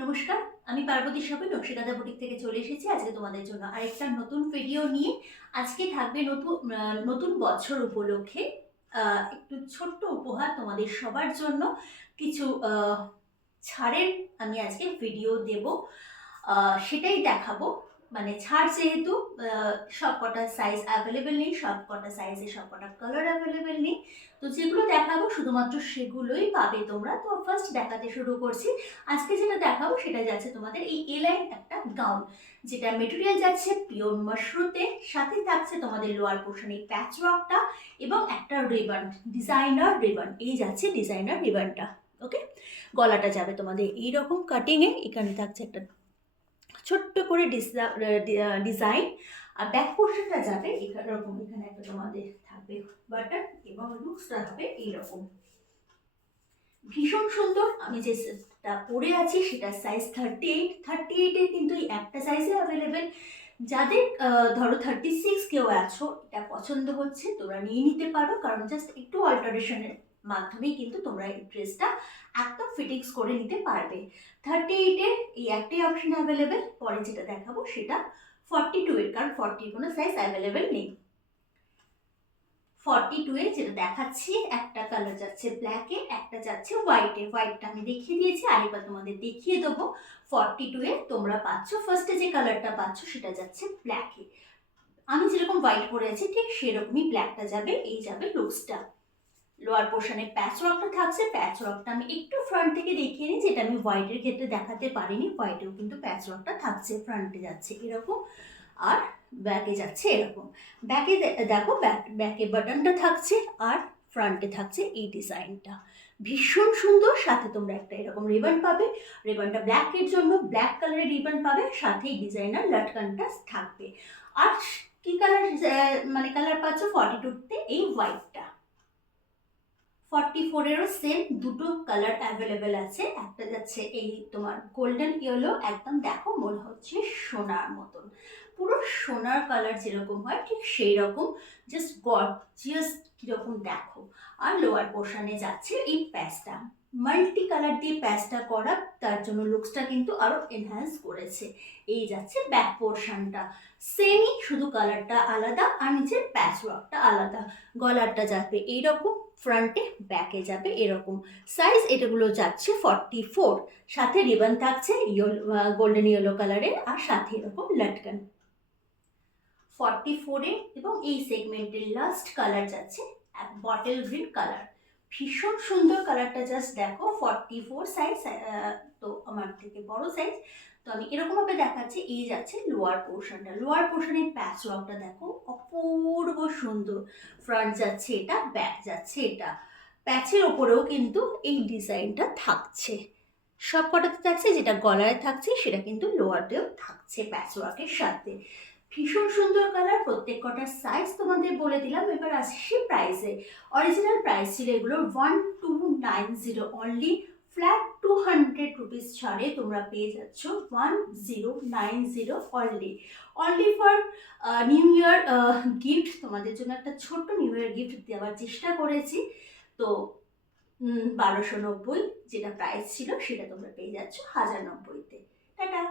নমস্কার, আমি পার্বতী সাবি নকশিকাদা বুটিক থেকে চলে এসেছি। আজকে তোমাদের জন্য আরেকটা নতুন ভিডিও নিয়ে। আজকে থাকবে নতুন নতুন বছর উপলক্ষে একটু ছোট্ট উপহার তোমাদের সবার জন্য। কিছু ছাড়ের আমি আজকে ভিডিও দেব। সেটাই দেখাবো। মানে ছাড় যেহেতু আহ, সব কটা সাইজ অ্যাভেলেবেল নেই সব কটা সাইজে সব কটা কালার অ্যাভেলেবেল নেই। তো যেগুলো দেখাবো শুধুমাত্র সেগুলোই পাবে তোমরা। তো ফার্স্ট দেখাতে শুরু করছি। আজকে যেটা দেখাবো সেটা যাচ্ছে তোমাদের এই এলাইন একটা গাউন যেটা মেটেরিয়াল যাচ্ছে পিওর মাশরুতে সাথে থাকছে তোমাদের লোয়ার পোর্শন এই প্যাচ ওয়ার্কটা এবং একটা রিবন ডিজাইনার রিবন এই যাচ্ছে ডিজাইনার রিবনটা ওকে গলাটা যাবে তোমাদের এইরকম কাটিংয়ে এখানে থাকছে একটা ছোট্ট করে ডিজাইন আর ব্যাক পোর্শনটা যাবে এরকম, এখানে একটা তোমাদের থাকবে বাটন এবং লুকসটা হবে এইরকম। ভীষণ সুন্দর, আমি যে পরে আছি সেটা সাইজ থার্টি এইট থার্টি এইটের কিন্তু এই একটা সাইজে অ্যাভেলেবেল যাদের ধরো থার্টি সিক্স কেউ আছো, এটা পছন্দ হচ্ছে, তোমরা নিয়ে নিতে পারো, কারণ জাস্ট একটু অল্টারেশনের মাধ্যমেই কিন্তু তোমরা এই ড্রেসটা একদম ফিটিংস করে নিতে পারবে। থার্টি এইটের এই একটাই অপশন অ্যাভেলেবেল পরে যেটা দেখাবো সেটা ফর্টি টু এর, কারণ ফর্টির কোনো সাইজ অ্যাভেলেবেল নেই। ফর্টি টু এ যেটা দেখাচ্ছি, একটা কালার যাচ্ছে ব্ল্যাকে একটা যাচ্ছে হোয়াইটে হোয়াইটটা আমি দেখিয়ে দিয়েছি, আরেকবার তোমাদের দেখিয়ে দেবো। ফর্টি টু এ তোমরা পাচ্ছ ফার্স্টে যে কালারটা পাচ্ছ সেটা যাচ্ছে ব্ল্যাকে আমি যেরকম হোয়াইট পরে আছি, ঠিক সেরকমই ব্ল্যাকটা যাবে, এই যাবে লুকসটা লোয়ার পোর্শনে প্যাচ ওয়ার্কটা থাকছে প্যাচ ওয়ার্কটা আমি একটু ফ্রন্ট থেকে দেখিয়ে নিই যেটা আমি হোয়াইটের ক্ষেত্রে দেখাতে পারিনি হোয়াইটেও কিন্তু প্যাচ ওয়ার্কটা থাকছে ফ্রন্টে যাচ্ছে এরকম আর ব্যাকে যাচ্ছে এরকম। ব্যাকে দেখো ব্যাক ব্যাকে বাটনটা থাকছে আর ফ্রন্টে থাকছে এই ডিজাইনটা ভীষণ সুন্দর, সাথে তোমরা একটা এরকম রিবন পাবে। রিবনটা ব্ল্যাকের জন্য ব্ল্যাক কালারের রিবন পাবে, সাথে ডিজাইনার লটকানটা থাকবে। আর কি কালার মানে কালার পাচ্ছ? ফর্টি টুতে এই হোয়াইটটা ফর্টি ফোরেরও সেম দুটো কালার অ্যাভেলেবেল আছে। একটা যাচ্ছে এই তোমার গোল্ডেন ইয়েলো একদম দেখো মনে হচ্ছে সোনার মতন। পুরো সোনার কালার যেরকম হয়, ঠিক সেই রকম জাস্ট গর্জিয়াস কীরকম দেখো। আর লোয়ার পোর্শনে যাচ্ছে এই প্যাচটা মাল্টি কালার দিয়ে প্যাচটা করা, তার জন্য লুকসটা কিন্তু আরও এনহ্যান্স করেছে। এই যাচ্ছে ব্যাক পোর্শনটা সেমই শুধু কালারটা আলাদা, আর নিচের প্যাচ ওয়ার্কটা আলাদা। গলারটা যাবে এইরকম। ফ্রন্টে ব্যাকে যাবে এরকম। সাইজ এটাগুলো যাচ্ছে ফর্টি ফোর সাথে রিবন থাকছে গোল্ডেন ইয়েলো কালারের আর সাথে এরকম লটকান ফর্টি ফোরে এবং এই সেগমেন্টের লাস্ট কালার যাচ্ছে বটল গ্রিন কালার ভীষণ সুন্দর কালারটা জাস্ট দেখো ফর্টি ফোর সাইজ তো আমার থেকে বড় সাইজ তো আমি এরকমভাবে দেখাচ্ছি, এই যাচ্ছে লোয়ার পোর্শনটা লোয়ার পোর্শনের প্যাচ ওয়ার্কটা দেখো অপূর্ব সুন্দর। ফ্রন্ট যাচ্ছে এটা ব্যাক যাচ্ছে এটা। প্যাচের ওপরেও কিন্তু এই ডিজাইনটা থাকছে। সব কটাতে থাকছে, যেটা গলায় থাকছে, সেটা কিন্তু লোয়ারতেও থাকছে প্যাচ ওয়ার্কের সাথে। ভীষণ সুন্দর কালার প্রত্যেক কটার সাইজ তোমাদের বলে দিলাম। এবার আসছি প্রাইসে অরিজিনাল প্রাইস ছিল এগুলোর one two nine zero only flat hundred rupees ছাড়ে তোমরা পেয়ে যাচ্ছ one zero nine zero only only for new year gift তোমাদের জন্য একটা ছোট্ট নিউ ইয়ার গিফট দেওয়ার চেষ্টা করেছি। তো বারোশো নব্বই যেটা প্রাইস ছিল সেটা তোমরা পেয়ে যাচ্ছ হাজার নব্বইতে। টাটা!